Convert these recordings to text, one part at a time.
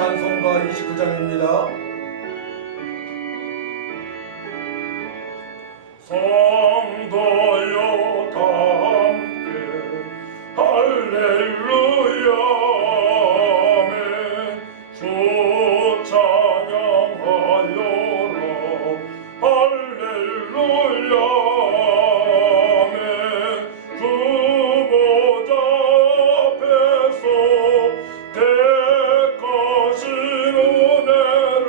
찬송가 29장입니다. 성도여 다 함께 할렐루야 아멘. 주 찬양하여라 할렐루야 아멘. 주 보좌 앞에서 택하신 은혜를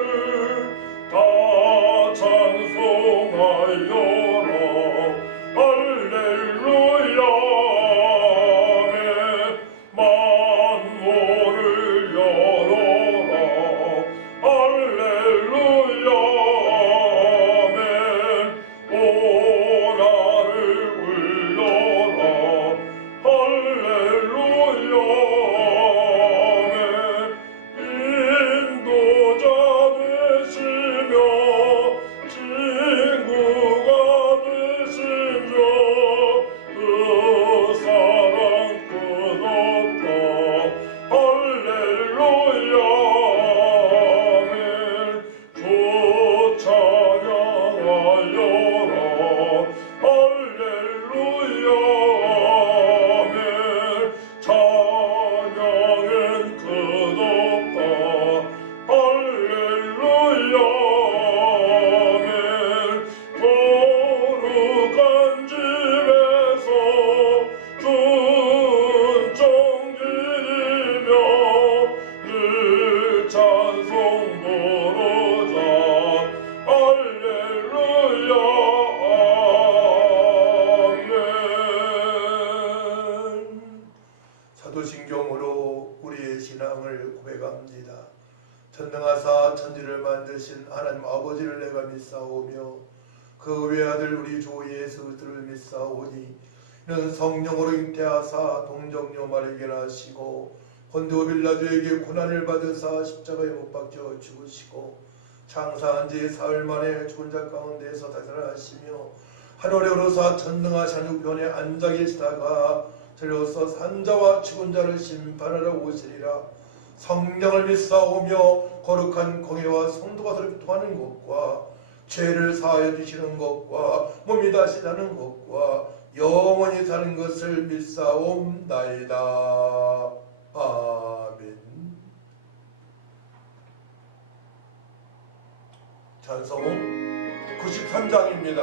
다 찬송하여라 할렐루야 아멘. 만물을 열어라 할렐루야 아멘. 오라를 울려라 할렐루야 아멘. 인도자 되시며 친구가 되신 자 그 사랑 끝없다 할렐루야 아멘. 주 찬양하여라 할렐루야 아멘. 찬양은 끝없다 할렐루야 아멘. 거룩한 집에서 순종드리며 늘 찬송 부르자 할렐루야 아멘. 사도신경으로 우리의 신앙을 고백합니다. 전능하사 천지를 만드신 하나님 아버지를 내가 믿사오며 그 외아들 우리 주 예수 그리스도를 믿사오니 이는 성령으로 잉태하사 동정녀 마리아에게 나시고 본디오 빌라도에게 고난을 받으사 십자가에 못 박혀 죽으시고 장사한 지 사흘 만에 죽은 자 가운데서 다시 살아나시며 하늘에 오르사 전능하신 우편에 앉아 계시다가 저리로서 산자와 죽은 자를 심판하러 오시리라. 성령을 믿사오며 거룩한 공예와 성도가 서로 교통하는 것과 죄를 사하여 주시는 것과 몸이 다시 사는 것과 영원히 사는 것을 믿사옵나이다. 아멘. 찬송은 93장입니다.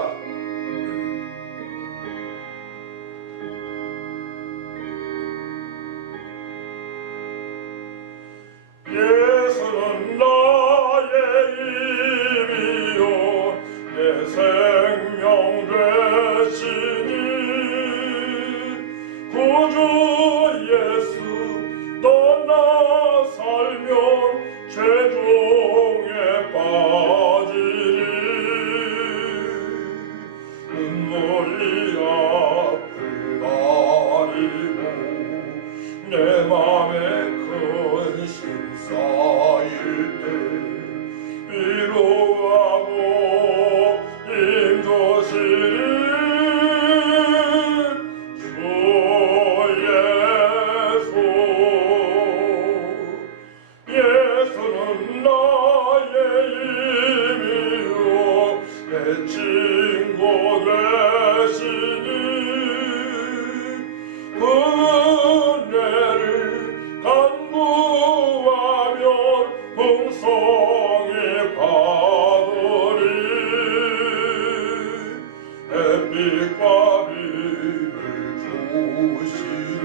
예수는 나의 힘이요 내 생명 되시니 구주 예수 떠나 살면 죄중에 빠지리. 눈물이 앞을 가리고 내 맘에 큰 쌓일 때 위로하고 힘주시리. 주 예수는 나의 힘이요 내 친구 되시니 그 은혜를 간구하면 풍성히 받으리. 햇빛과 비를 주시니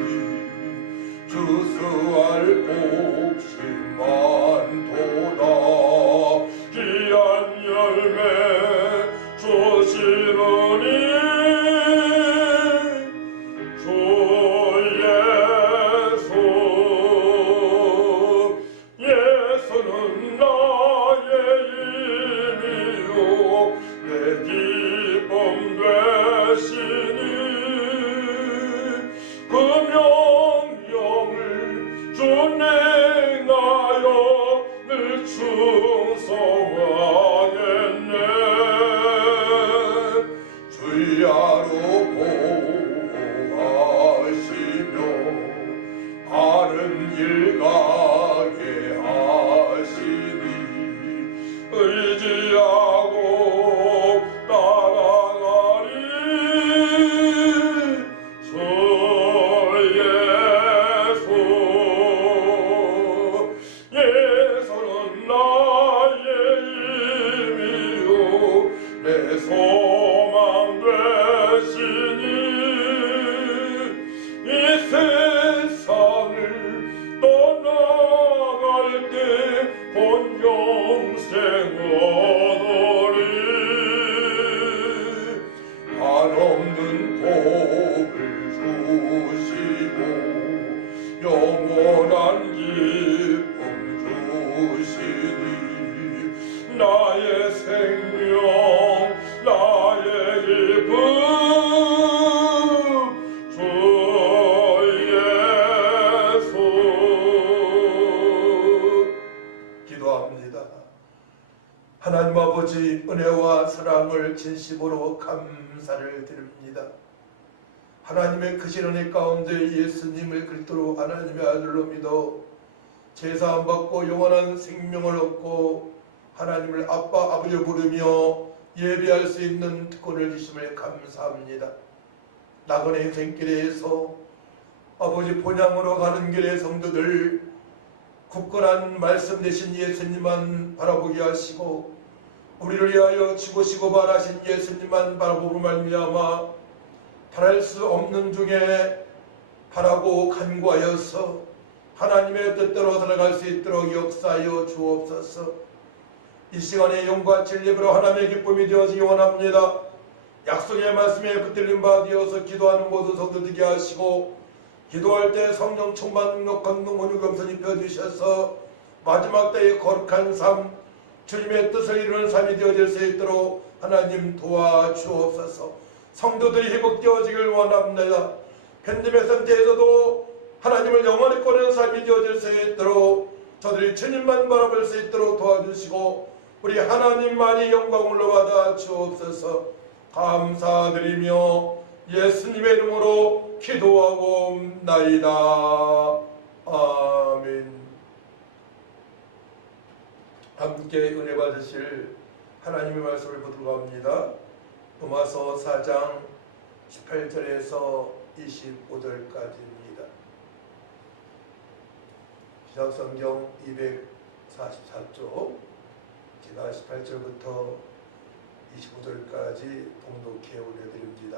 주수할 곡식만 도다. 귀한 열매 주시느니 주 예수는 나의 힘이요 내 기쁨 되시니 그 명령을 준행하여 늘 충성하겠네. 주야로 보호하시며 바른 길 가게 하시니 하나님 아버지 은혜와 사랑을 진심으로 감사를 드립니다. 하나님의 크신 은혜 가운데 예수님을 그리스도로 하나님의 아들로 믿어 제사함 받고 영원한 생명을 얻고 하나님을 아빠 아버지로 부르며 예배할 수 있는 특권을 주심을 감사합니다. 나그네 인생길에서 아버지 본향으로 가는 길의 성도들 굳건한 말씀 되신 예수님만 바라보게 하시고 우리를 위하여 죽으시고 말하신 예수님만 바라보고 말미암아 바랄 수 없는 중에 바라고 간구하여서 하나님의 뜻대로 살아갈 수 있도록 역사하여 주옵소서. 이 시간에 영과 진리로 하나님의 기쁨이 되어지기 원합니다. 약속의 말씀에 붙들린 바 되어서 기도하는 모든 성도 되게 하시고 기도할 때 성령 충만 능력 감동 온유 겸손 입혀주셔서 마지막 때의 거룩한 삶 주님의 뜻을 이루는 삶이 되어질 수 있도록 하나님 도와주옵소서. 성도들이 회복되어지길 원합니다. 팬데믹 상태에서도 하나님을 영원히 꺼내는 삶이 되어질 수 있도록 저들이 주님만 바라볼 수 있도록 도와주시고 우리 하나님만이 영광을 받아 주옵소서. 감사드리며 예수님의 이름으로 기도하옵나이다. 아멘. 함께 은혜 받으실 하나님의 말씀을 보도록 합니다. 로마서 4장 18절에서 25절까지입니다. 시작성경 244쪽, 제가 18절부터 25절까지 봉독해 올려드립니다.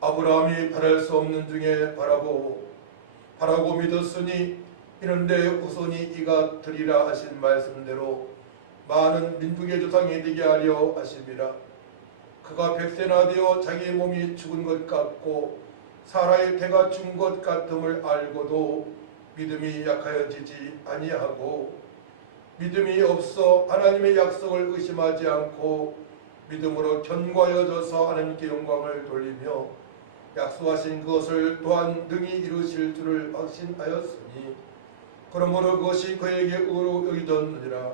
아브라함이 바랄 수 없는 중에 바라고 믿었으니 이런데 후손이 이가 되리라 하신 말씀대로 많은 민족의 조상이 되게 하려 하심이라. 그가 100세나 되어 자기 몸이 죽은 것 같고 사라의 태가 죽은 것 같음을 알고도 믿음이 약하여지지 아니하고 믿음이 없어 하나님의 약속을 의심하지 않고 믿음으로 견고하여져서 하나님께 영광을 돌리며 약속하신 그것을 또한 능히 이루실 줄을 확신하였으니 그러므로 그것이 그에게 의로 여겨졌느니라.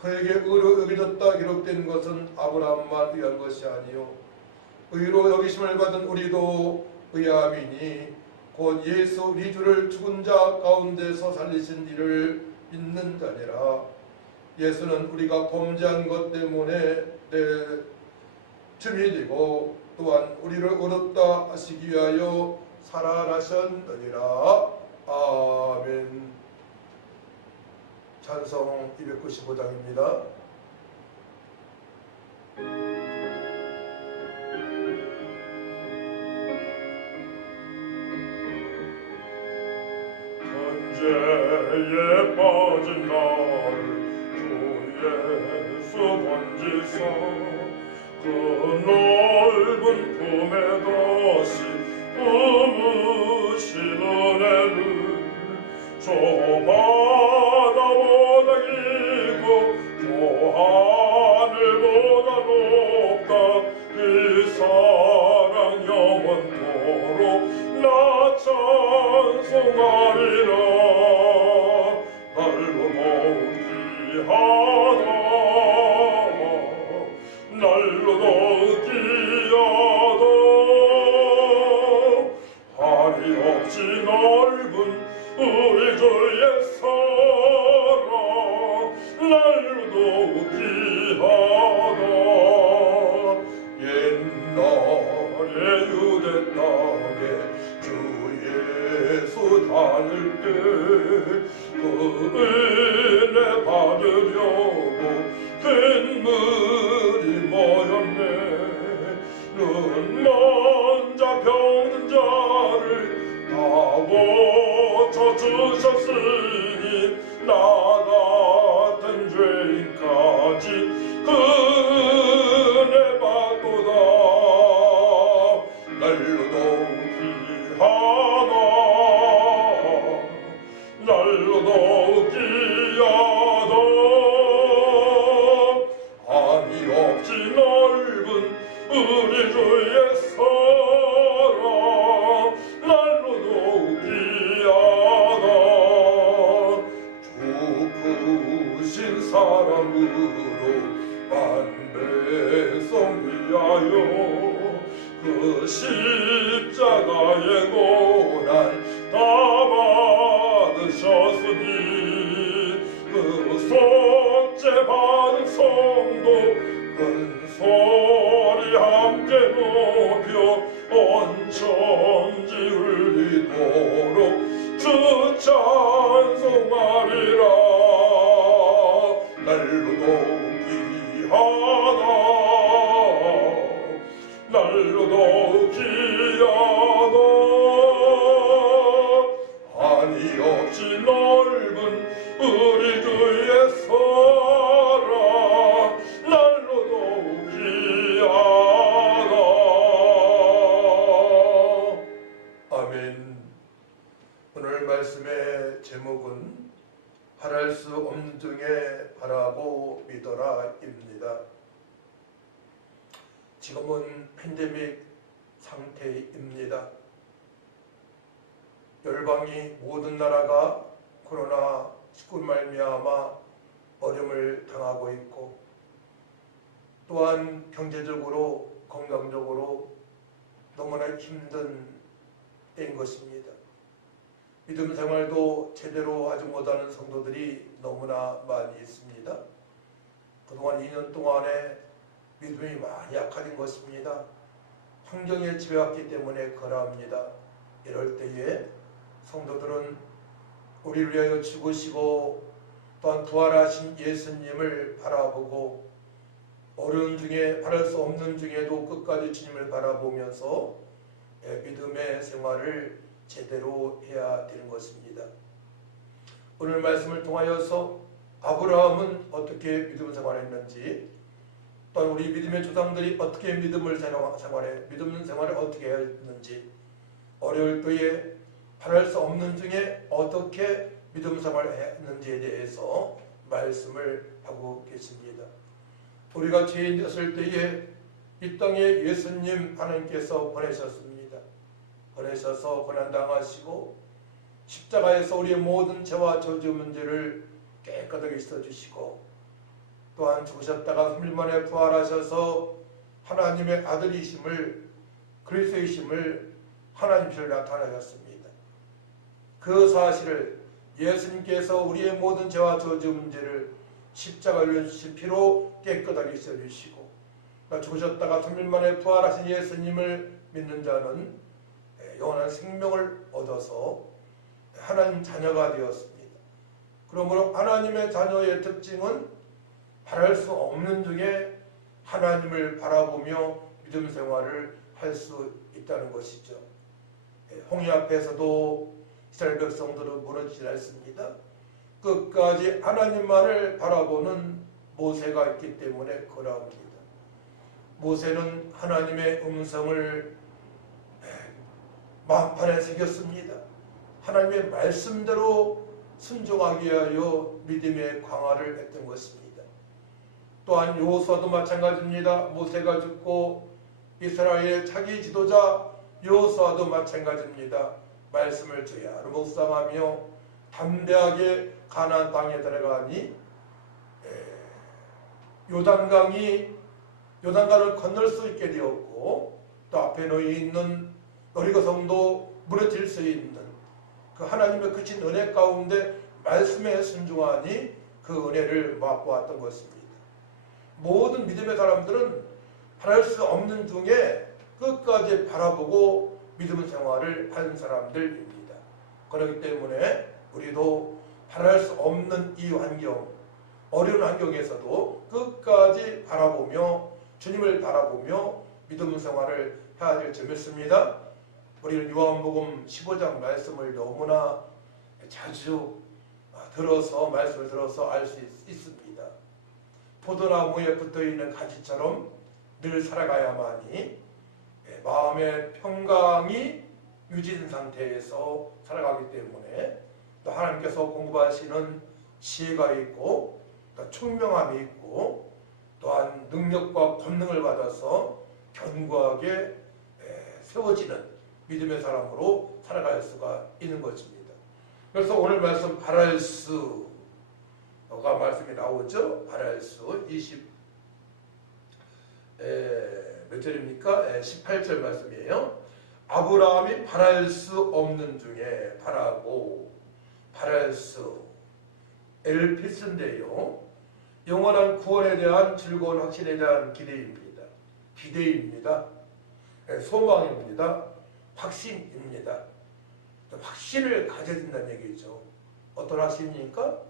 그에게 의로 여겨졌다 기록된 것은 아브라함만 위한 것이 아니요 의로 여기심을 받은 우리도 의함이니 곧 예수 우리 주를 죽은 자 가운데서 살리신 이를 믿는 자니라. 예수는 우리가 범죄한 것 때문에 내 줌이 되고 또한 우리를 얻었다 하시기 위하여 살아나셨느니라. 아멘. 찬송 295장입니다. 현재에 빠진 나를 주 예수 번지사 그 넓은 품에 다시 품으신 은혜를 저 바다보다 길고 저 하늘보다 높다 그 사랑 영원토록 나 찬송하리라. 날로 더욱 귀하다 날로 더욱 귀하다 한이 없이 넓은 우리 주의 사랑 날로 더욱 귀하다. 옛날에 유대 땅에 주 예수 다닐 때 그 은혜 받으려고 큰 물이 모였네. 눈먼 자 병든 자를 다 고쳐주셨으니 나 같은 죄인까지 그 은혜 받도다. 날로 더욱 귀하다 날로 더욱 귀하다 한이 없이 넓은 우리 주의 사랑 날로 더욱 귀하다. 주 크신 사랑으로 그 십자가의 고난 다 받으셨으니 그 속죄 받은 성도 큰 소리 함께 높여 온 천지 울리도록 주 찬송하리라. 날로도 귀하다 날로도 귀하다 한이 없이 넓은 우리 주의 사랑 날로도 귀하다. 아멘. 오늘 말씀의 제목은 바랄 수 없는 중에 바라고 믿어라입니다. 지금은 팬데믹 상태입니다. 열방이 모든 나라가 코로나19 말미암아 어려움을 당하고 있고 또한 경제적으로 건강적으로 너무나 힘든 때인 것입니다. 믿음 생활도 제대로 하지 못하는 성도들이 너무나 많이 있습니다. 그동안 2년 동안에 믿음이 많이 약해진 것입니다. 환경에 지배받기 때문에 그러합니다. 이럴 때에 성도들은 우리를 위하여 죽으시고 또한 부활하신 예수님을 바라보고 어려운 중에 바랄 수 없는 중에도 끝까지 주님을 바라보면서 믿음의 생활을 제대로 해야 되는 것입니다. 오늘 말씀을 통하여서 아브라함은 어떻게 믿음 생활했는지 또한 우리 믿음의 조상들이 어떻게 믿음 생활을 어떻게 했는지 어려울 때에 바랄 수 없는 중에 어떻게 믿음 생활을 했는지에 대해서 말씀을 하고 계십니다. 우리가 죄인되었을 때에 이 땅에 예수님 하나님께서 보내셨습니다. 보내셔서 고난당하시고 십자가에서 우리의 모든 죄와 저주 문제를 깨끗하게 씻어주시고 또한 죽으셨다가 3일 만에 부활하셔서 하나님의 아들이심을 그리스도이심을 하나님이심을 나타내셨습니다. 그 사실을 예수님께서 우리의 모든 죄와 저주 문제를 십자가에 흘려주신 피로 깨끗하게 씻어주시고 죽으셨다가 3일 만에 부활하신 예수님을 믿는 자는 영원한 생명을 얻어서 하나님 자녀가 되었습니다. 그러므로 하나님의 자녀의 특징은 바랄 수 없는 중에 하나님을 바라보며 믿음 생활을 할 수 있다는 것이죠. 홍해 앞에서도 이스라엘 백성들은 무너지지 않습니다. 끝까지 하나님만을 바라보는 모세가 있기 때문에 그러합니다. 모세는 하나님의 음성을 마음판에 새겼습니다. 하나님의 말씀대로 순종하기 위하여 믿음의 강화를 했던 것입니다. 또한 여호수아도 마찬가지입니다. 모세가 죽고 이스라엘의 차기 지도자 여호수아도 마찬가지입니다. 말씀을 주야로 묵상하며 담대하게 가나안 땅에 들어가니 요단강을 건널 수 있게 되었고 또 앞에 놓여 있는 여리고성도 무너질 수 있는 그 하나님의 크신 은혜 가운데 말씀에 순종하니 그 은혜를 맛보았던 것입니다. 모든 믿음의 사람들은 바랄 수 없는 중에 끝까지 바라보고 믿음 생활을 하는 사람들입니다. 그렇기 때문에 우리도 바랄 수 없는 이 환경, 어려운 환경에서도 끝까지 바라보며 주님을 바라보며 믿음 생활을 해야 될 점이 있습니다. 우리는 요한복음 15장 말씀을 너무나 자주 말씀을 들어서 알 수 있습니다. 포도나무에 붙어있는 가지처럼 늘 살아가야만이 마음의 평강이 유지된 상태에서 살아가기 때문에 또 하나님께서 공부하시는 지혜가 있고 또 총명함이 있고 또한 능력과 권능을 받아서 견고하게 세워지는 믿음의 사람으로 살아갈 수가 있는 것입니다. 그래서 오늘 말씀 바랄 수가 말씀이 나오죠. 바랄 수 20 몇 절입니까? 18절 말씀이에요. 아브라함이 바랄 수 없는 중에 바라고 바랄 수 엘피스인데요. 영원한 구원에 대한 즐거운 확신에 대한 기대입니다. 기대입니다. 소망입니다. 확신입니다. 확신을 가져야 된다는 얘기죠. 어떤 확신입니까?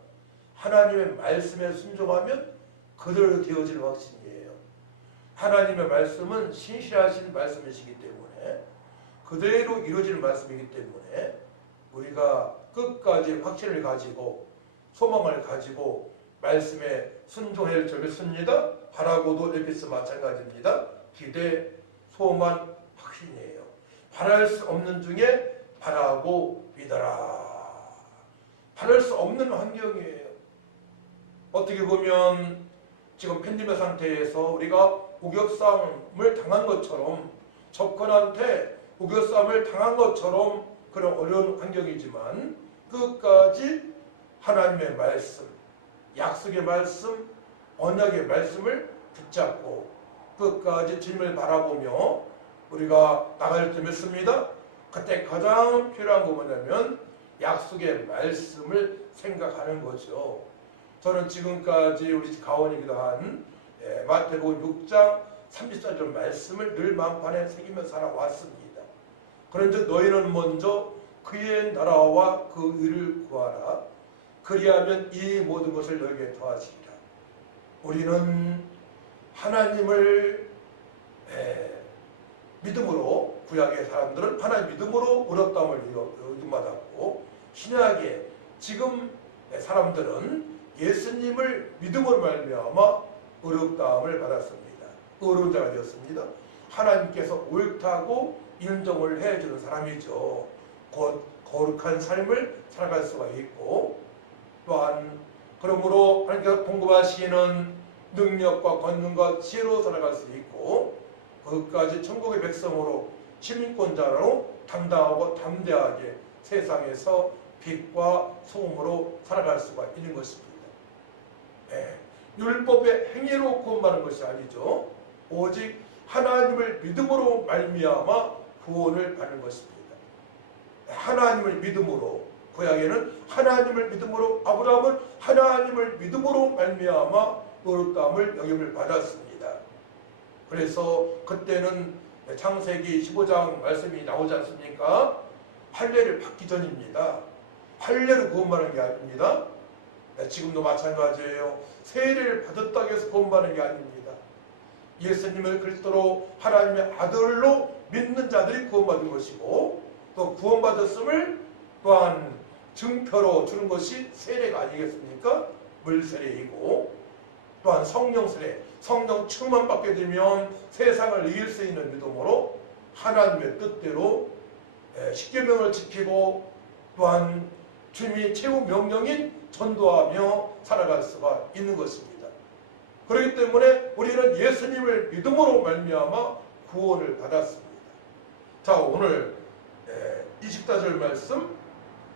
하나님의 말씀에 순종하면 그대로 되어지는 확신이에요. 하나님의 말씀은 신실하신 말씀이시기 때문에 그대로 이루어지는 말씀이기 때문에 우리가 끝까지 확신을 가지고 소망을 가지고 말씀에 순종할 줄을 씁니다. 바라고도 에피스 마찬가지입니다. 기대, 소망, 확신이에요. 바랄 수 없는 중에 바라고 믿어라. 바랄 수 없는 환경이에요. 어떻게 보면 지금 팬데믹 상태에서 우리가 우격싸움을 당한 것처럼 적군한테 우격싸움을 당한 것처럼 그런 어려운 환경이지만 끝까지 하나님의 말씀, 약속의 말씀, 언약의 말씀을 붙잡고 끝까지 주님을 바라보며 우리가 나갈 때 믿습니다. 그때 가장 필요한 거 뭐냐면 약속의 말씀을 생각하는 거죠. 저는 지금까지 우리 가원이기도 한 마태복음 6장 34절 말씀을 늘 마음판에 새기며 살아왔습니다. 그런즉 너희는 먼저 그의 나라와 그 의를 구하라. 그리하면 이 모든 것을 너희에게 더하시리라. 우리는 하나님을 믿음으로, 구약의 사람들은 하나님 믿음으로 어렵다함을 얻음받았고, 신약의 지금 사람들은 예수님을 믿음으로 말미암아 어렵다함을 받았습니다. 어려운 자가 되었습니다. 하나님께서 옳다고 인정을 해주는 사람이죠. 곧 거룩한 삶을 살아갈 수가 있고, 또한 그러므로 하나님께서 공급하시는 능력과 권능과 지혜로 살아갈 수 있고, 그것까지 천국의 백성으로 시민권자로 당당하고 담대하게 세상에서 빛과 소금으로 살아갈 수가 있는 것입니다. 율법의 행위로 구원받는 것이 아니죠. 오직 하나님을 믿음으로 말미암아 구원을 받는 것입니다. 하나님을 믿음으로, 구약에는 하나님을 믿음으로, 아브라함은 하나님을 믿음으로 말미암아 어렵다함을 여김을 받았습니다. 그래서 그때는 창세기 15장 말씀이 나오지 않습니까? 할례를 받기 전입니다. 할례로 구원받는 게 아닙니다. 지금도 마찬가지예요. 세례를 받았다고 해서 구원받는 게 아닙니다. 예수님을 그리스도로 하나님의 아들로 믿는 자들이 구원받은 것이고, 또 구원받았음을 또한 증표로 주는 것이 세례가 아니겠습니까? 물세례이고, 또한 성령 세례, 성령 충만 받게 되면 세상을 이길 수 있는 믿음으로 하나님의 뜻대로 십계명을 지키고, 또한 주님이 최후 명령인 전도하며 살아갈 수가 있는 것입니다. 그렇기 때문에 우리는 예수님을 믿음으로 말미암아 구원을 받았습니다. 자, 오늘 24절 말씀,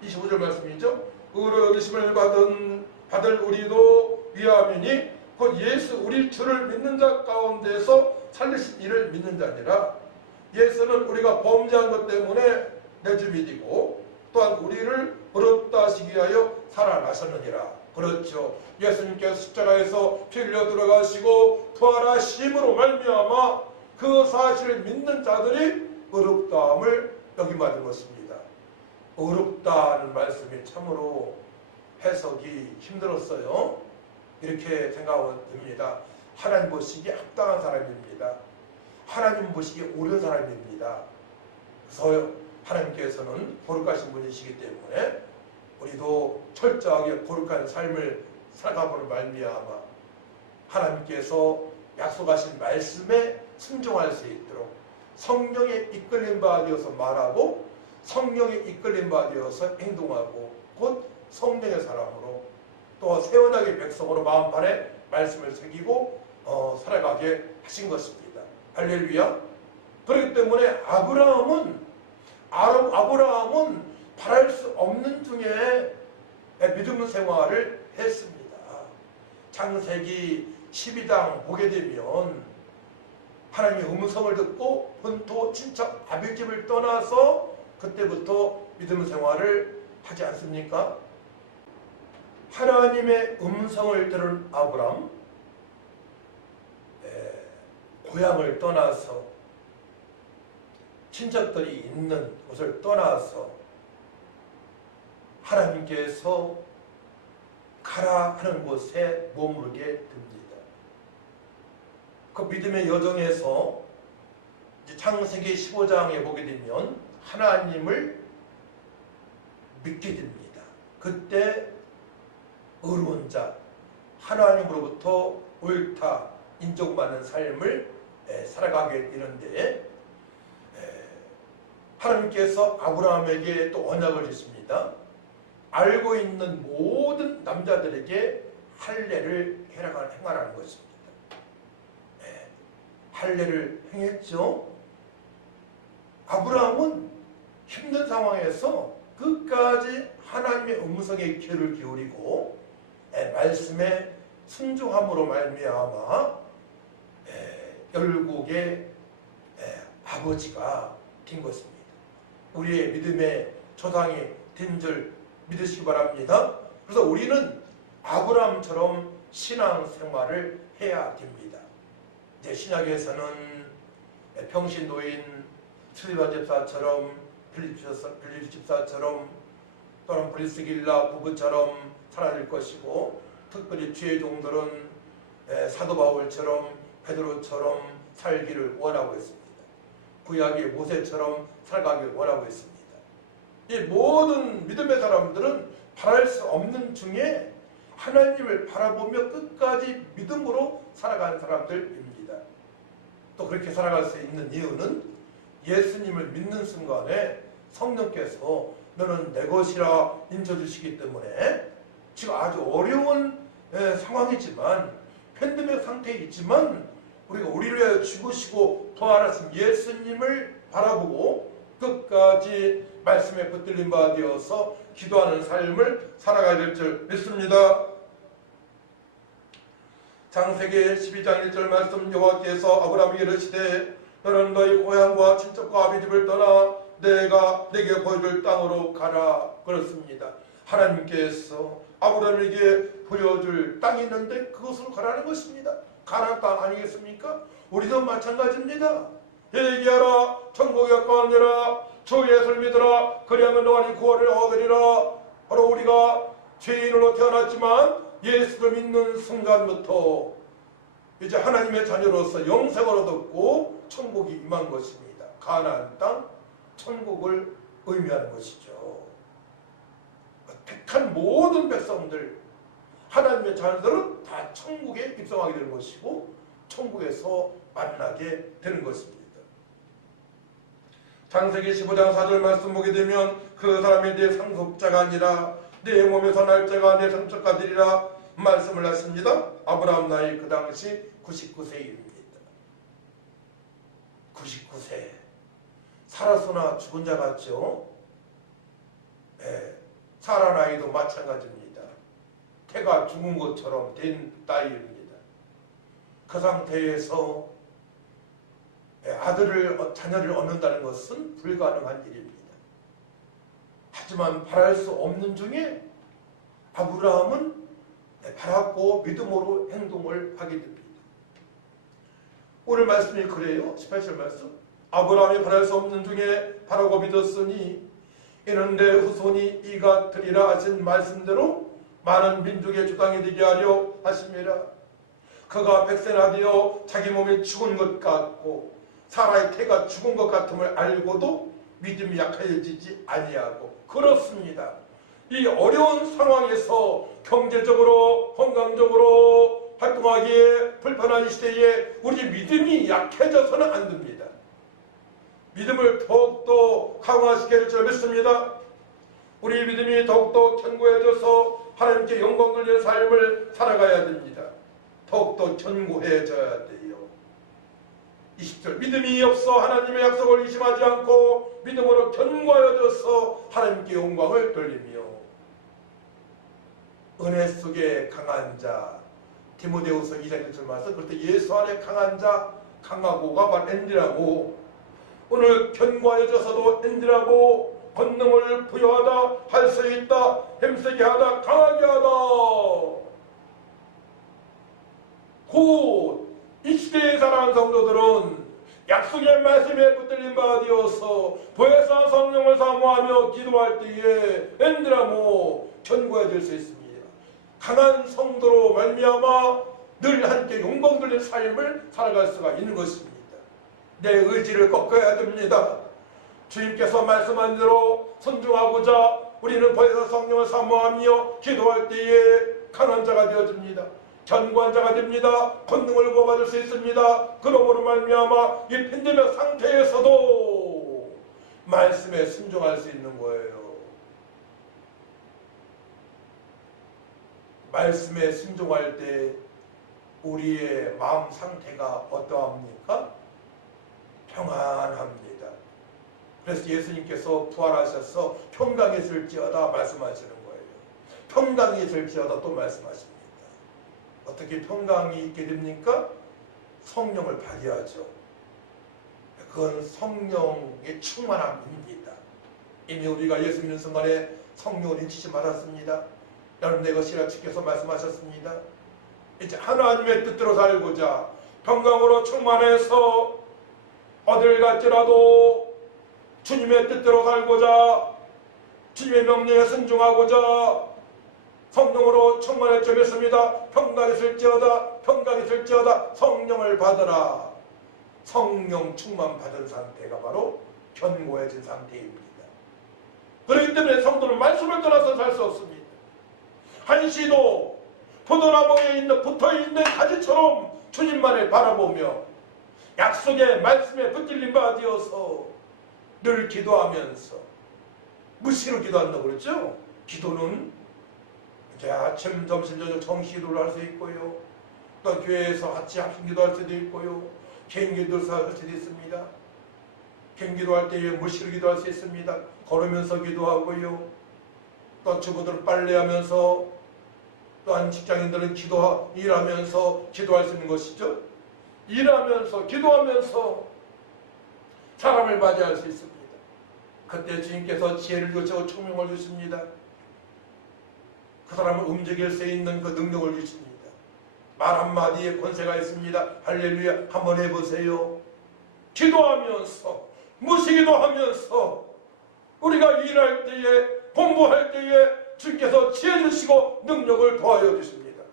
25절 말씀이죠. 의로 여기심을 받을 우리도 위하매니 곧 예수 우리 주를 믿는 자 가운데서 살리신 이를 믿는 자니라. 예수는 우리가 범죄한 것 때문에 내 주 믿이고, 또한 우리를 어렵다 하시기 위하여 살아나셨느니라. 그렇죠. 예수님께서 십자가에서 피 흘려 들어가시고 부활하심으로 말미암아 그 사실을 믿는 자들이 어렵다함을 여김받은 것입니다. 어렵다는 말씀이 참으로 해석이 힘들었어요. 이렇게 생각하면 됩니다. 하나님 보시기에 합당한 사람입니다. 하나님 보시기에 옳은 사람입니다. 그래서 하나님께서는 거룩하신 분이시기 때문에 우리도 철저하게 거룩한 삶을 살아가보는 말미암아 하나님께서 약속하신 말씀에 순종할 수 있도록 성령에 이끌린 바 되어서 말하고, 성령에 이끌린 바 되어서 행동하고, 곧 성령의 사람으로 또 세원하게 백성으로 마음판에 말씀을 새기고 살아가게 하신 것입니다. 할렐루야. 그렇기 때문에 아브라함은 바랄 수 없는 중에 믿음 생활을 했습니다. 창세기 12장 보게 되면 하나님의 음성을 듣고 본토 친척 아비 집을 떠나서 그때부터 믿음 생활을 하지 않습니까? 하나님의 음성을 들은 아브람, 고향을 떠나서 친척들이 있는 곳을 떠나서 하나님께서 가라 하는 곳에 머무르게 됩니다. 그 믿음의 여정에서 창세기 15장에 보게 되면 하나님을 믿게 됩니다. 그때 의로운 자, 하나님으로부터 옳다 인정받는 삶을 살아가게 되는데, 하나님께서 아브라함에게 또 언약을 주십니다. 알고 있는 모든 남자들에게 할례를 행하라는 것입니다. 할례를 행했죠. 아브라함은 힘든 상황에서 끝까지 하나님의 음성에 귀를 기울이고 말씀에 순종함으로 말미암아 결국에 아버지가 된 것입니다. 우리의 믿음의 조상이 된 줄 믿으시기 바랍니다. 그래서 우리는 아브라함처럼 신앙생활을 해야 됩니다. 이제 신약에서는 평신도인 스리바 집사처럼 빌립 집사처럼 또는 브리스길라 부부처럼 살아야 될 것이고, 특별히 주의 종들은 사도 바울처럼 베드로처럼 살기를 원하고 있습니다. 구약의 모세처럼 살아가기를 원하고 있습니다. 이 모든 믿음의 사람들은 바랄 수 없는 중에 하나님을 바라보며 끝까지 믿음으로 살아가는 사람들입니다. 또 그렇게 살아갈 수 있는 이유는 예수님을 믿는 순간에 성령께서 너는 내 것이라 인쳐주시기 때문에 지금 아주 어려운 상황이지만, 팬데믹 상태에 있지만 우리가 우리를 위하여 죽으시고 부활하신 예수님을 바라보고 끝까지 말씀에 붙들린 바 되어서 기도하는 삶을 살아가야 될 줄 믿습니다. 창세기 12장 1절 말씀, 여호와께서 아브라함에게 이르시되 너는 너희 고향과 친척과 아비집을 떠나 내가 내게 보여줄 땅으로 가라. 그렇습니다. 하나님께서 아브라함에게 보여줄 땅이 있는데 그것으로 가라는 것입니다. 가나안 땅 아니겠습니까? 우리도 마찬가지입니다. 회개하라, 천국에 가까우니라, 주 예수를 믿으라, 그리하면 너희 구원을 얻으리라. 바로 우리가 죄인으로 태어났지만 예수를 믿는 순간부터 이제 하나님의 자녀로서 영생을 얻었고 천국이 임한 것입니다. 가나안 땅, 천국을 의미하는 것이죠. 택한 모든 백성들, 하나님의 자녀들은 다 천국에 입성하게 되는 것이고 천국에서 만나게 되는 것입니다. 창세기 15장 4절 말씀 보게 되면 그 사람이 내 상속자가 아니라 내 몸에서 날 자가 내 성적가 되리라 말씀을 하십니다. 아브라함 나이 그 당시 99세입니다. 99세. 살아서나 죽은 자 같죠? 사라 나이도 마찬가지입니다. 태가 죽은 것처럼 된 나이입니다. 그 상태에서 자녀를 얻는다는 것은 불가능한 일입니다. 하지만 바랄 수 없는 중에 아브라함은 바랐고 믿음으로 행동을 하게 됩니다. 오늘 말씀이 그래요. 18절 말씀. 아브라함이 바랄 수 없는 중에 바라고 믿었으니 이는 내 후손이 이가 되리라 하신 말씀대로 많은 민족의 주당이 되게 하려 하심이라. 그가 백세나 되어 자기 몸이 죽은 것 같고 사라의 태가 죽은 것 같음을 알고도 믿음이 약해지지 아니하고. 그렇습니다. 이 어려운 상황에서 경제적으로 건강적으로 활동하기에 불편한 시대에 우리 믿음이 약해져서는 안 됩니다. 믿음을 더욱더 강화시켜야 될 줄 믿습니다. 우리 믿음이 더욱더 견고해져서 하나님께 영광 돌리는 삶을 살아가야 됩니다. 더욱더 견고해져야 돼요. 20절 믿음이 없어 하나님의 약속을 의심하지 않고 믿음으로 견고하여져서 하나님께 영광을 돌리며 은혜 속에 강한 자, 디모데후서 2장 1절 말씀. 그럴 때 예수 안에 강한 자, 강하고가 바로 엔디라고, 오늘 견고해져서도 엔디라고, 권능을 부여하다, 할 수 있다, 힘세게 하다, 강하게 하다. 곧 이 시대에 살아가는 성도들은 약속의 말씀에 붙들린 바 되어서 보혜사 성령을 사모하며 기도할 때에 엔드라모 견고해질 수 있습니다. 강한 성도로 말미암아 늘 함께 용광 돌린 삶을 살아갈 수가 있는 것입니다. 내 의지를 꺾어야 됩니다. 주님께서 말씀한 대로 순종하고자 우리는 보혜사 성령을 사모하며 기도할 때에 강한 자가 되어집니다. 견고한 자가 됩니다. 권능을 부어받을 수 있습니다. 그러므로 말미암아 이 팬데믹 상태에서도 말씀에 순종할 수 있는 거예요. 말씀에 순종할 때 우리의 마음 상태가 어떠합니까? 평안합니다. 그래서 예수님께서 부활하셔서 평강이 있을지어다 말씀하시는 거예요. 평강이 있을지어다 또 말씀하십니다. 어떻게 평강이 있게 됩니까? 성령을 발휘하죠. 그건 성령의 충만함입니다. 이미 우리가 예수 믿는 순간에 성령을 인치지 말았습니다. 여러분, 내 것이라 주께서 말씀하셨습니다. 이제 하나님의 뜻대로 살고자 평강으로 충만해서 어딜 갈지라도 주님의 뜻대로 살고자 주님의 명령에 순종하고자 성령으로 충만해졌습니다. 평강이 있을지어다, 평강이 있을지어다, 성령을 받으라. 성령 충만 받은 상태가 바로 견고해진 상태입니다. 그렇기 때문에 성도는 말씀을 떠나서 살 수 없습니다. 한시도 포도나무에 있는 붙어있는 가지처럼 주님만을 바라보며 약속의 말씀에 붙들린 바 되어서 늘 기도하면서, 무시로 기도한다고 그랬죠? 기도는 이제 아침, 점심, 저녁 정시기도를 할 수 있고요. 또 교회에서 같이 합심 기도할 수도 있고요. 개인 기도를 할 수도 있습니다. 개인 기도할 때에 무시로 기도할 수 있습니다. 걸으면서 기도하고요. 또 주부들은 빨래하면서, 또한 직장인들은 일하면서 기도할 수 있는 것이죠. 일하면서, 기도하면서 사람을 맞이할 수 있습니다. 그때 주님께서 지혜를 주시고 총명을 주십니다. 그 사람을 움직일 수 있는 그 능력을 주십니다. 말 한마디에 권세가 있습니다. 할렐루야. 한번 해보세요. 기도하면서, 무시기도 하면서 우리가 일할 때에, 공부할 때에 주님께서 지혜 주시고 능력을 더하여 주십니다.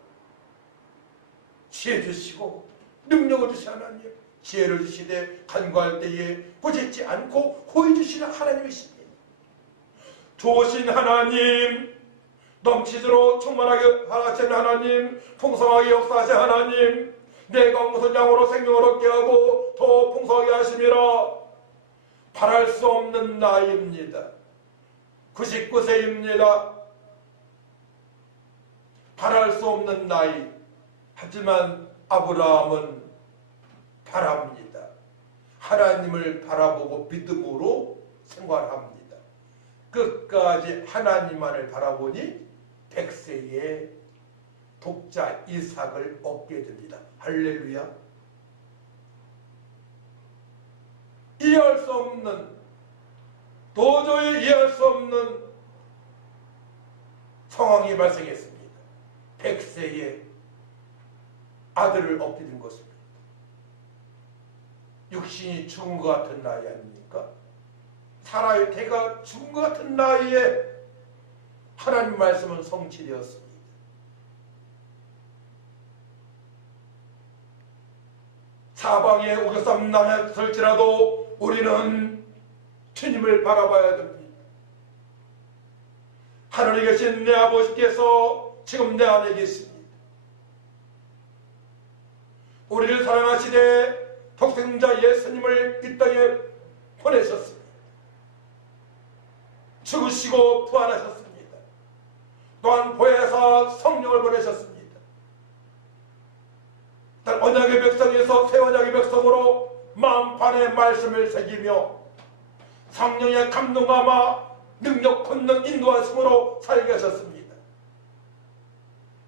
지혜 주시고 능력을 주시 하나님, 지혜를 주시되 간구할 때에 꾸짖지 않고 호의 주시는 하나님이십니다. 좋으신 하나님, 넘치도록 충만하게 하시는 하나님, 풍성하게 역사하신 하나님, 내가 무슨 양으로 생명을 얻게 하고 더 풍성하게 하심이라. 바랄 수 없는 나이입니다. 99세입니다. 바랄 수 없는 나이. 하지만 아브라함은 바랍니다. 하나님을 바라보고 믿음으로 생활합니다. 끝까지 하나님만을 바라보니 100세에 독자 이삭을 얻게 됩니다. 할렐루야. 이해할 수 없는, 도저히 이해할 수 없는 상황이 발생했습니다. 100세에 아들을 얻게 된 것입니다. 육신이 죽은 것 같은 나이 아닙니까? 사라의 태가 죽은 것 같은 나이에 하나님 말씀은 성취되었습니다. 사방에 우겨쌈 남았을지라도 우리는 주님을 바라봐야 됩니다. 하늘에 계신 내 아버지께서 지금 내 안에 계십니다. 우리를 사랑하시되 독생자 예수님을 이 땅에 보내셨습니다. 죽으시고 부활하셨습니다. 또한 보혜사 성령을 보내셨습니다. 언약의 백성에서 새 언약의 백성으로 마음판에 말씀을 새기며 성령의 감동함아 능력 권능 인도하심으로 살게 하셨습니다.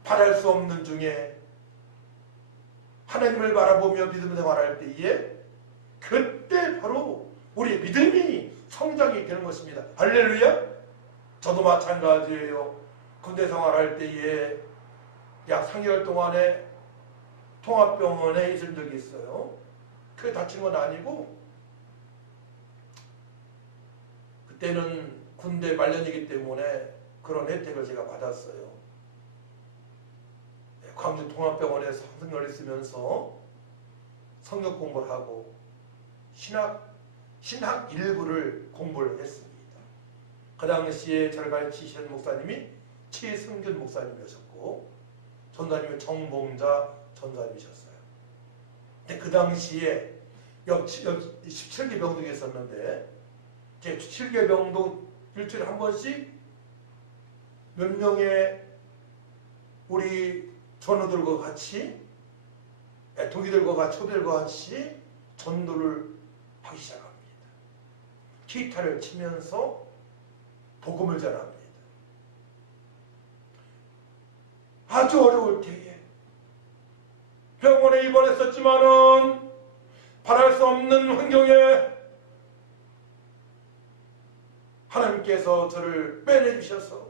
바랄 수 없는 중에 하나님을 바라보며 믿음 생활할 때에 그때 바로 우리의 믿음이 성장이 되는 것입니다. 할렐루야. 저도 마찬가지예요. 군대 생활할 때에 약 3개월 동안에 통합병원에 있을 적이 있어요. 크게 다친 건 아니고 그때는 군대 말년이기 때문에 그런 혜택을 제가 받았어요. 광주 통합병원에서 선생님을 있으면서 성경 공부를 하고 신학 일부를 공부를 했습니다. 그 당시에 저를 가르치시는 목사님이 최승균 목사님이셨고 전사님이 정봉자 전사님이셨어요. 근데 그 당시에 17개 병동이 있었는데 17개 병동 일주일에 한 번씩 몇 명의 우리 전우들과 같이 동기들과 같이 초들과 같이 전도를 하기 시작합니다. 기타를 치면서 복음을 전합니다. 아주 어려울 때에 병원에 입원했었지만은 바랄 수 없는 환경에 하나님께서 저를 빼내주셔서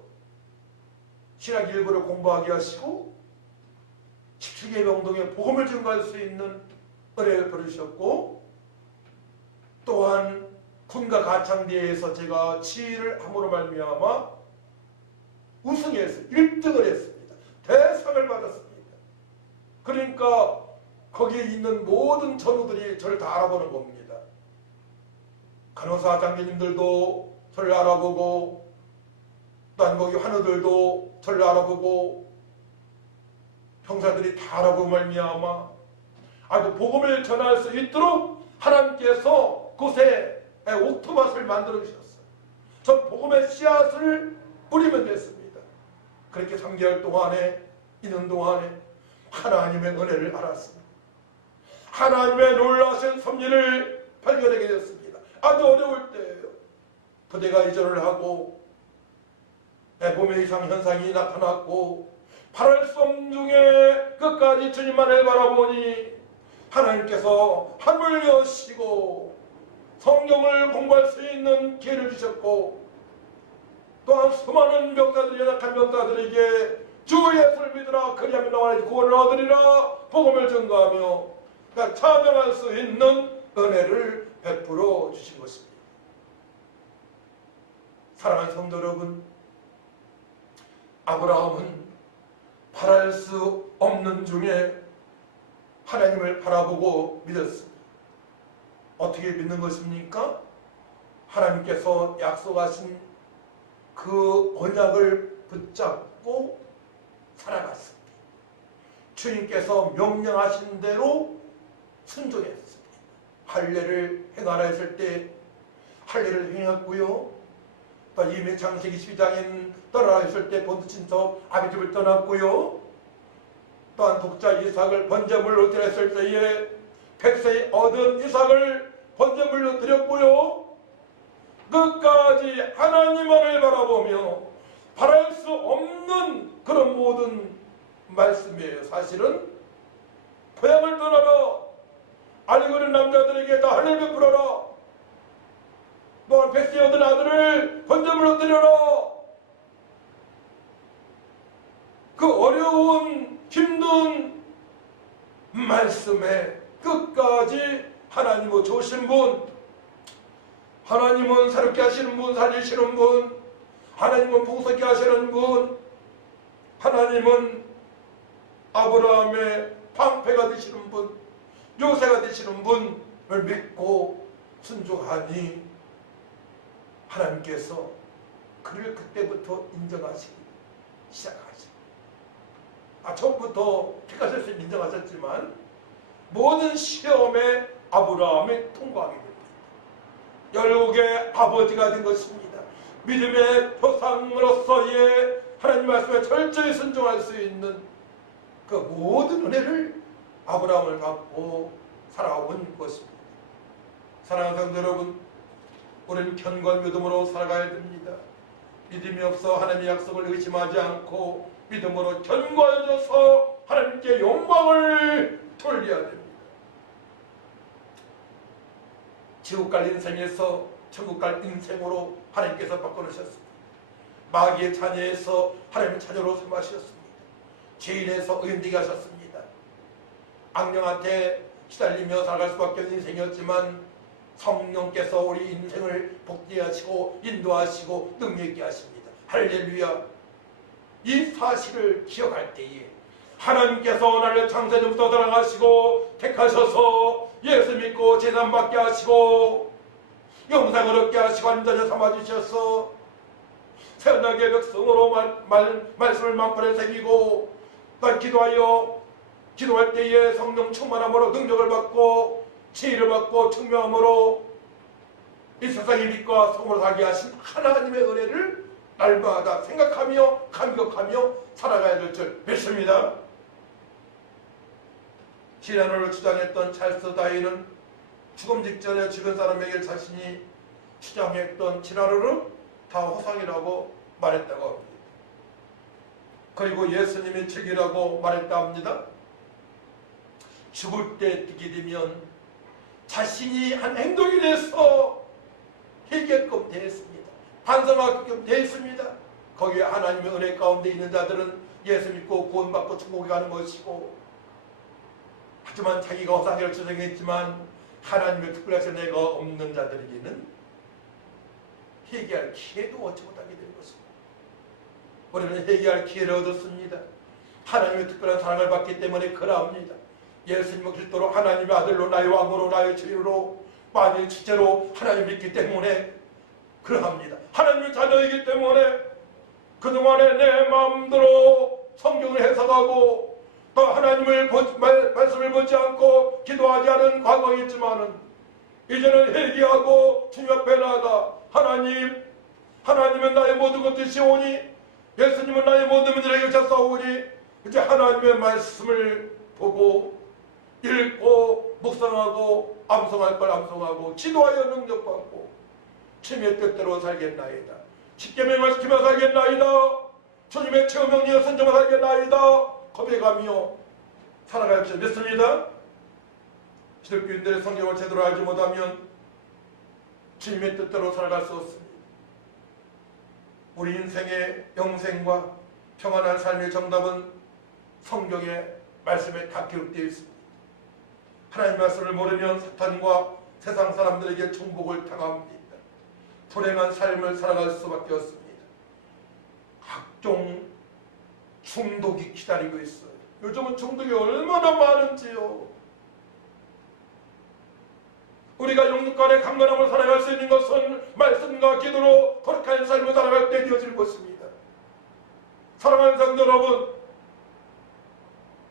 신학 일부를 공부하게 하시고 17개 병동에 복음을 증거할 수 있는 은혜를 베푸셨고 또한 군가 가창대회에서 제가 지휘를 함으로 말미암아 우승해서 1등을 했습니다. 대상을 받았습니다. 그러니까 거기에 있는 모든 전우들이 저를 다 알아보는 겁니다. 간호사 장교님들도 저를 알아보고 또한 거기 환우들도 저를 알아보고 형사들이 다 알아보고 말미암아 아주 복음을 전할 수 있도록 하나님께서 그곳에 옥토밭을 만들어 주셨어요. 저 복음의 씨앗을 뿌리면 됐습니다. 그렇게 3개월 동안에 있는 동안에 하나님의 은혜를 알았습니다. 하나님의 놀라신 섭리를 발견하게 됐습니다. 아주 어려울 때예요. 부대가 이전을 하고 몸의 이상 현상이 나타났고 바랄 수 없는 중에 끝까지 주님만을 바라보니 하나님께서 하늘을 여시고 성경을 공부할 수 있는 기회를 주셨고 또한 수많은 병자들이 연약한 병자들에게 주 예수를 믿으라 그리하면 너와 구원을 얻으리라 복음을 전가하며 찬양할 수 있는 은혜를 베풀어 주신 것입니다. 사랑하는 성도 여러분, 아브라함은 바랄 수 없는 중에 하나님을 바라보고 믿었습니다. 어떻게 믿는 것입니까? 하나님께서 약속하신 그 언약을 붙잡고 살아갔습니다. 주님께서 명령하신 대로 순종했습니다. 할례를 행하라 했을 때 할례를 행했고요. 또 이미 창세기 12장에 떠나라 했을 때 본드친척 아비집을 떠났고요. 또한 독자 이삭을 번제물로 드렸을 때에 백세에 얻은 이삭을 번제물로 드렸고요. 끝까지 하나님만을 바라보며 바랄 수 없는 그런 모든 말씀이에요. 사실은 고향을 떠나라, 알고 있는 남자들에게 다 할례 베풀어라, 또한 백세에 얻은 아들을 번제물로 드려라. 그 어려운 힘든 말씀에 끝까지 하나님은 좋으신 분, 하나님은 새롭게 하시는 분, 살리시는 분, 하나님은 풍성케 하시는 분, 하나님은 아브라함의 방패가 되시는 분, 요새가 되시는 분을 믿고 순종하니 하나님께서 그를 그때부터 인정하시기 시작하십니다. 처음부터 피카소스 인정하셨지만 모든 시험에 아브라함이 통과하게 됩니다. 열국의 아버지가 된 것입니다. 믿음의 표상으로서의 하나님 말씀에 철저히 순종할 수 있는 그 모든 은혜를 아브라함을 받고 살아온 것입니다. 사랑하는 성도 여러분, 우리는 견고한 믿음으로 살아가야 됩니다. 믿음이 없어 하나님의 약속을 의심하지 않고 믿음으로 견고해져서 하나님께 영광을 돌려야 됩니다. 지옥 갈 인생에서 천국 갈 인생으로 하나님께서 바꿔놓으셨습니다. 마귀의 자녀에서 하나님의 자녀로 삼으셨습니다. 죄인에서 의인되게 하셨습니다. 악령한테 시달리며 살아갈 수밖에 없는 인생이었지만 성령께서 우리 인생을 복되게 하시고 인도하시고 능력 있게 하십니다. 할렐루야. 이 사실을 기억할 때에 하나님께서 나를 창세전부터 사랑하시고 택하셔서 예수 믿고 제단받게 하시고 영생을 얻게 하시고 하나님 자녀 삼아주셔서 새나게 백성으로 말씀을 만판에 새기고 난 기도할 때에 성령 충만함으로 능력을 받고 지혜를 받고 증명함으로 이 세상의 빛과 성으로 살게 하신 하나님의 은혜를 날마다 생각하며 감격하며 살아가야 될 줄 믿습니다. 지난으로 주장했던 찰스 다윈은 죽음 직전에 주변 사람에게 자신이 주장했던 지난으로는 다 허상이라고 말했다고 합니다. 그리고 예수님이 책이라고 말했다 합니다. 죽을 때 뜨게 되면 자신이 한 행동에 대해서 회개끔 되었습니다. 반성하게끔 되었습니다. 거기에 하나님의 은혜 가운데 있는 자들은 예수 믿고 구원받고 천국에 가는 것이고, 하지만 자기가 허상이라고 주장했지만 하나님의 특별하신 은혜가 없는 자들에게는 회개할 기회도 얻지 못하게 되는 것입니다. 우리는 회개할 기회를 얻었습니다. 하나님의 특별한 사랑을 받기 때문에 그러합니다. 예수님은 그리스도로 하나님의 아들로 나의 왕으로 나의 주인으로 만일 주제로 하나님 믿기 때문에 그러합니다. 하나님의 자녀이기 때문에 그동안에 내 마음대로 성경을 해석하고 또 하나님을 말씀을 보지 않고 기도하지 않은 과거가 있지만은 이제는 회개하고 주님 앞에 나아가 하나님은 나의 모든 것 되시오니 예수님은 나의 모든 문제를 해결하사오니 이제 하나님의 말씀을 보고 읽고 묵상하고 암송할 걸 암송하고 기도하여 능력받고 주님의 뜻대로 살겠나이다. 십계명을 지키며 살겠나이다. 주님의 체험명령을 선정하며 살겠나이다. 고백하며 살아갈 줄 믿습니다. 기독교인들의 성경을 제대로 알지 못하면 주님의 뜻대로 살아갈 수 없습니다. 우리 인생의 영생과 평안한 삶의 정답은 성경의 말씀에 다 기록되어 있습니다. 하나님의 말씀을 모르면 사탄과 세상 사람들에게 정복을 당합니다. 불행한 삶을 살아갈 수밖에 없습니다. 각종 중독이 기다리고 있어요. 요즘은 중독이 얼마나 많은지요. 우리가 영육간의 강건함을 살아갈 수 있는 것은 말씀과 기도로 거룩한 삶을 살아갈 때 되어질 것입니다. 사랑하는 성도 여러분,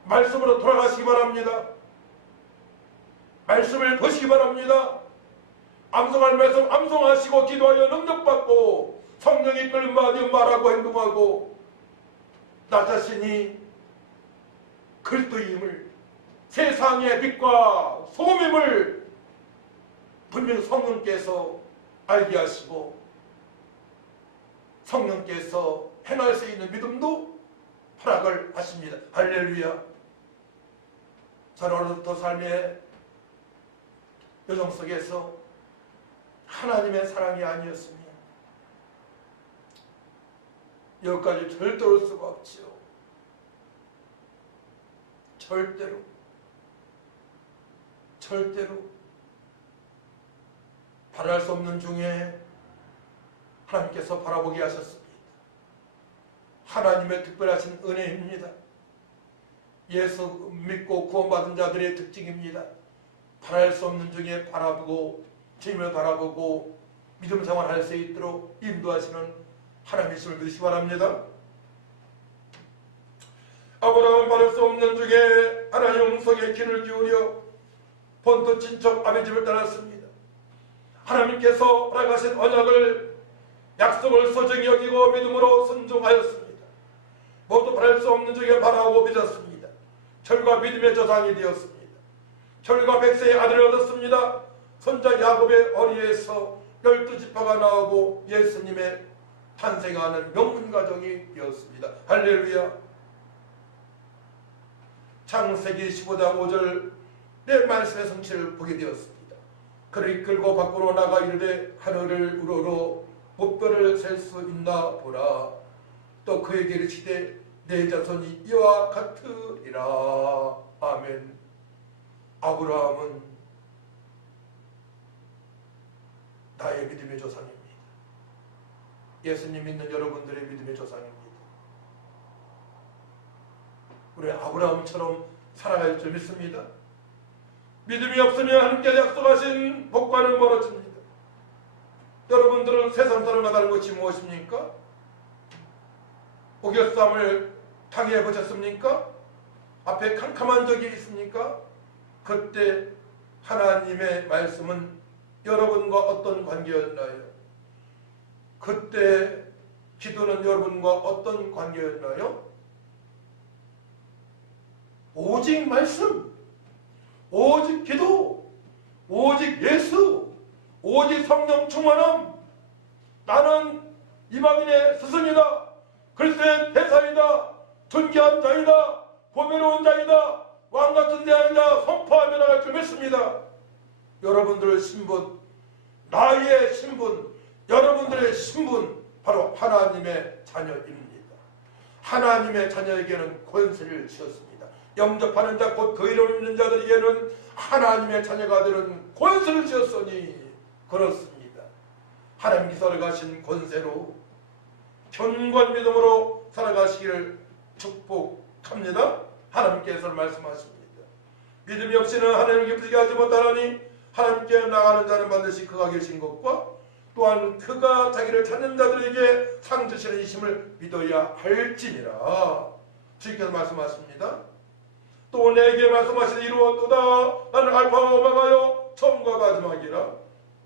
말씀으로 돌아가시기 바랍니다. 말씀을 보시기 바랍니다. 암송할 말씀 암송하시고 기도하여 능력받고 성령이 이끌림 받아 말하고 행동하고 나 자신이 그리스도임을, 세상의 빛과 소금임을 분명 성령께서 알게 하시고 성령께서 행할 수 있는 믿음도 허락을 하십니다. 할렐루야. 저는 어려서부터 삶의 여정 속에서 하나님의 사랑이 아니었으면 여기까지 절대로 올 수가 없지요. 절대로 바랄 수 없는 중에 하나님께서 바라보게 하셨습니다. 하나님의 특별하신 은혜입니다. 예수 믿고 구원받은 자들의 특징입니다. 바랄 수 없는 중에 바라보고 주님을 바라보고 믿음 생활할 수 있도록 인도하시는 하나님이심을 믿으시기 바랍니다. 아브라함은 바랄 수 없는 중에 하나님 음성에 귀를 기울여 본토 친척 아비 집을 떠났습니다. 하나님께서 허락하신 언약을 약속을 소중히 여기고 믿음으로 순종하였습니다. 모두 바랄 수 없는 중에 바라고 믿었습니다. 철과 믿음의 조상이 되었습니다. 철과 백세의 아들을 얻었습니다. 손자 야곱의 허리에서 12지파가 나오고 예수님의 탄생하는 명문가정이 되었습니다. 할렐루야. 창세기 15장 5절 내 말씀의 성취를 보게 되었습니다. 그를 이끌고 밖으로 나가 이르되 하늘을 우러러 목별을 셀 수 있나 보라. 또 그에게 이르시되 내 자손이 이와 같으리라. 아멘. 아브라함은 나의 믿음의 조상입니다. 예수님 믿는 여러분들의 믿음의 조상입니다. 우리 아브라함처럼 살아갈 줄 믿습니다. 믿음이 없으면 하나님께 약속하신 복과는 멀어집니다. 여러분들은 세상 살아가다는 것이 무엇입니까? 오겹삼을 당해보셨습니까? 앞에 캄캄한 적이 있습니까? 그때 하나님의 말씀은 여러분과 어떤 관계였나요? 그때 기도는 여러분과 어떤 관계였나요? 오직 말씀, 오직 기도, 오직 예수, 오직 성령 충만함. 나는 이방인의 스승이다. 글쎄 대사이다. 존귀한 자이다. 보배로운 자이다. 왕같은 자이다. 선포하며 나갈 줄 믿습니다. 여러분들의 신분, 나의 신분, 여러분들의 신분 바로 하나님의 자녀입니다. 하나님의 자녀에게는 권세를 주셨습니다. 영접하는 자 곧 그 이름을 믿는 자들에게는 하나님의 자녀가 되는 권세를 주셨으니 그렇습니다. 하나님께서 살아가신 권세로 견고한 믿음으로 살아가시기를 축복합니다. 하나님께서 말씀하십니다. 믿음이 없이는 하나님을 기쁘게 하지 못하나니 하나님께 나가는 자는 반드시 그가 계신 것과 또한 그가 자기를 찾는 자들에게 상 주시는 이심을 믿어야 할지니라. 주께서 말씀하십니다. 또 내게 말씀하시되 이루었도다. 나는 알파와 오메가요 처음과 마지막이라.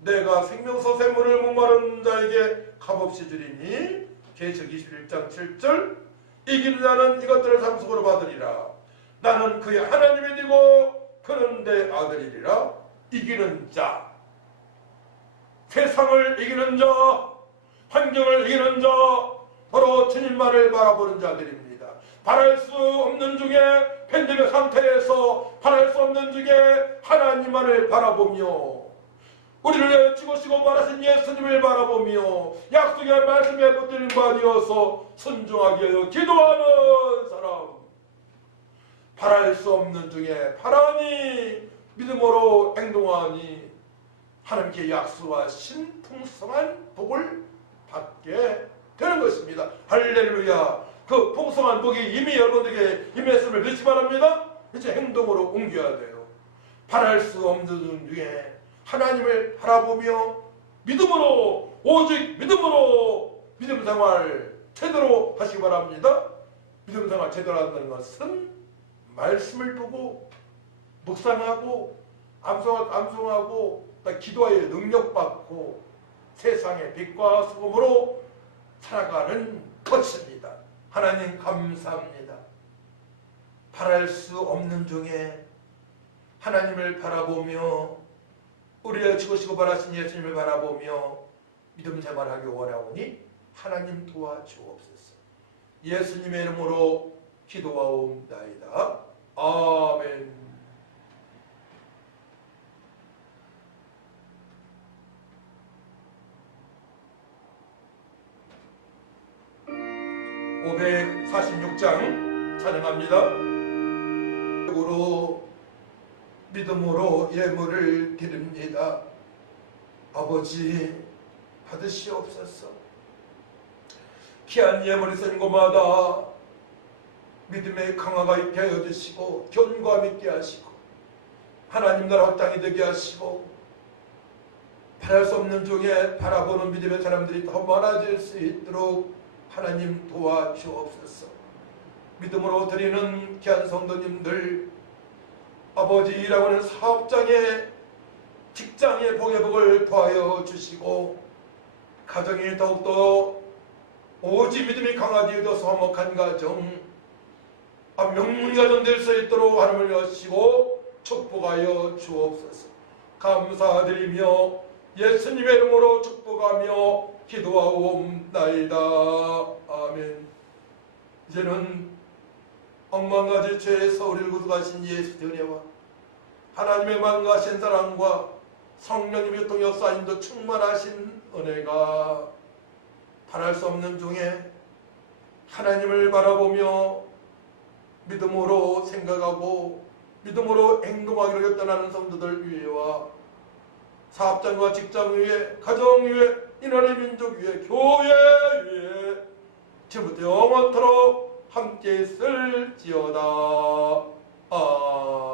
내가 생명서 샘물을 목마른 자에게 값없이 주리니. 계시록 21장 7절. 이기는 자는 이것들을 상속으로 받으리라. 나는 그의 하나님이 되고 그는 내 아들이리라. 이기는 자, 세상을 이기는 자, 환경을 이기는 자, 바로 주님만을 바라보는 자들입니다. 바랄 수 없는 중에 팬데믹 상태에서 바랄 수 없는 중에 하나님만을 바라보며 우리를 죽으시고 말하신 예수님을 바라보며 약속의 말씀에 붙들린 바 되어서 순종하게 하여 기도하는 사람. 바랄 수 없는 중에 바라니 믿음으로 행동하니 하나님께 약속하신 풍성한 복을 받게 되는 것입니다. 할렐루야. 그 풍성한 복이 이미 여러분들에게 임했음을 믿지 바랍니다. 이제 행동으로 옮겨야 돼요. 바랄 수 없는 중에 하나님을 바라보며 믿음으로, 오직 믿음으로 믿음 생활 제대로 하시기 바랍니다. 믿음 생활 제대로 한다는 것은 말씀을 보고 묵상하고 암송하고 기도하여 능력받고 세상의 빛과 소금으로 살아가는 것입니다. 하나님 감사합니다. 바랄 수 없는 중에 하나님을 바라보며 우리의 죽으시고 바라신 예수님을 바라보며 믿음 생활하기 원하오니 하나님 도와주옵소서. 예수님의 이름으로 기도하옵나이다. 아멘. (546장) 찬양합니다. 믿음으로 예물을 드립니다. 아버지 받으시옵소서. 귀한 예물이 있는 곳마다 믿음의 강화가 있게 하여 주시고 견고함 있게 하시고 하나님 나라 확장이 되게 하시고 바랄 수 없는 중에 바라보는 믿음의 사람들이 더 많아질 수 있도록 하나님 도와주옵소서. 믿음으로 드리는 귀한 성도님들, 아버지 일하고 있는 사업장에 직장의 복의 복을 더하여 주시고 가정이 더욱더 오직 믿음이 강화되어서 화목한 가정, 명문 가정 될 수 있도록 하나님을 여시고 축복하여 주옵소서. 감사드리며 예수님의 이름으로 축복하며 기도하옵나이다. 아멘. 이제는 억만가지 죄에서 우리를 구속하신 예수 은혜와 하나님의 만가신 사랑과 성령님의 교통 역사님도 충만하신 은혜가 바랄 수 없는 중에 하나님을 바라보며 믿음으로 생각하고 믿음으로 행동하기로 결단하는 성도들 위에와 사업장과 직장 위에 가정 위에 이 나라의 민족 위에 교회 위에 지금부터 영원토록 함께 있을지어다. 아멘.